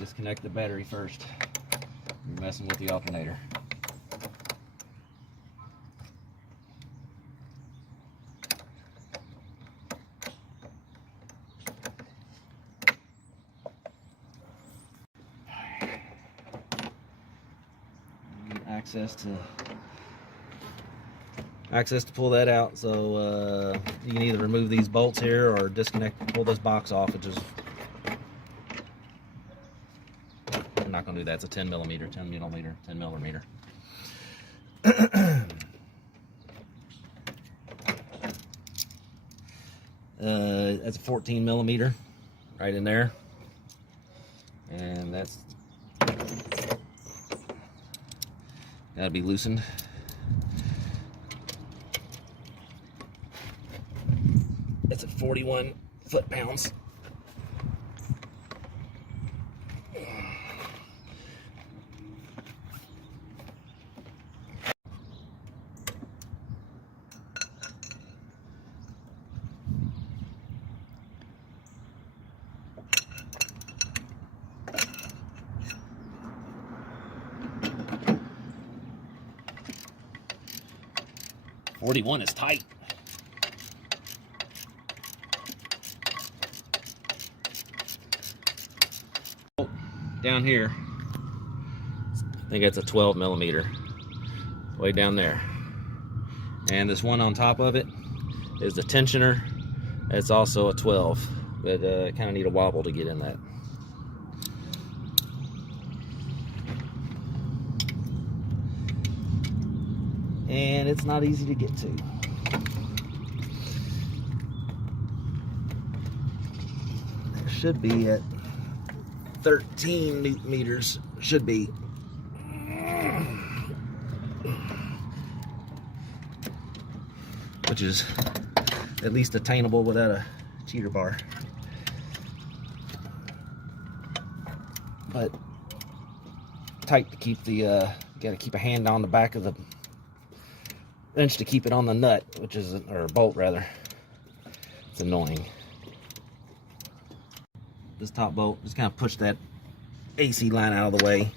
Disconnect the battery first. You're messing with the alternator. Access to pull that out, so you can either remove these bolts here or pull this box off, which is, I'm not going to do that. It's a 10 millimeter. That's a 14 millimeter right in there, and that's gotta be loosened. That's at 41 foot-pounds. .41 is tight. Down here, I think that's a 12 millimeter, way down there. And this one on top of it is the tensioner. It's also a 12, but kind of need a wobble to get in that. And it's not easy to get to. It should be at 13 newton meters, should be. Which is at least attainable without a cheater bar. But tight to keep the, gotta keep a hand on the back of the wrench to keep it on the nut, which is, or bolt rather. It's annoying. This top bolt, just kind of push that AC line out of the way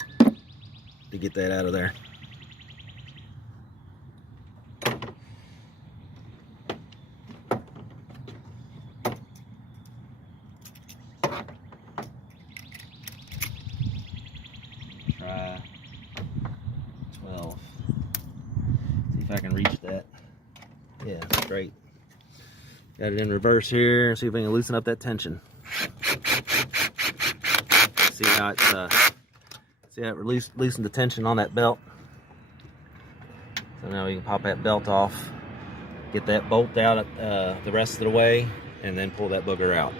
to get that out of there. Try 12. See if I can reach that. Yeah, straight. Got it in reverse here. See if we can loosen up that tension. See how it's loosened the tension on that belt. So now we can pop that belt off, get that bolt out the rest of the way, and then pull that booger out.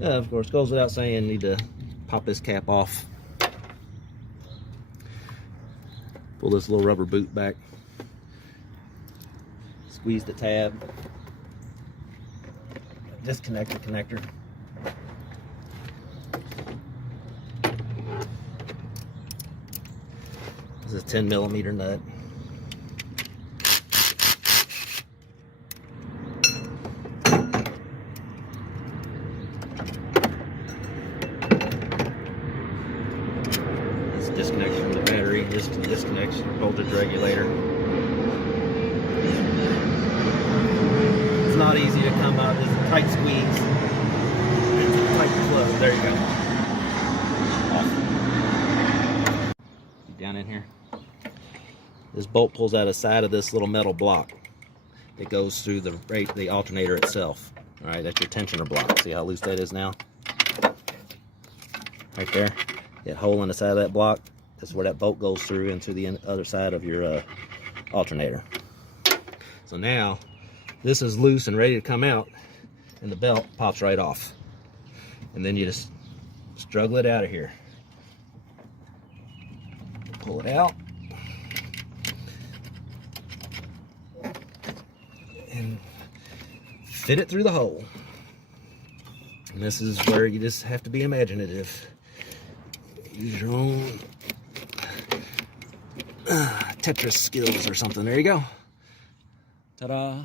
Of course, goes without saying, need to pop this cap off. Pull this little rubber boot back. Squeeze the tab. Disconnect the connector. This is a 10 millimeter nut. This disconnects from the battery. This disconnects from the voltage regulator. It's not easy to come out. It's a tight squeeze. It's a tight close. There you go. Off. Down in here. This bolt pulls out the side of this little metal block. It goes through the alternator itself. All right, that's your tensioner block. See how loose that is now? Right there. That hole in the side of that block. That's where that bolt goes through into the other side of your alternator. So now, this is loose and ready to come out, and the belt pops right off. And then you just struggle it out of here. Pull it out. And fit it through the hole. And this is where you just have to be imaginative. Use your own Tetris skills or something. There you go. Ta-da.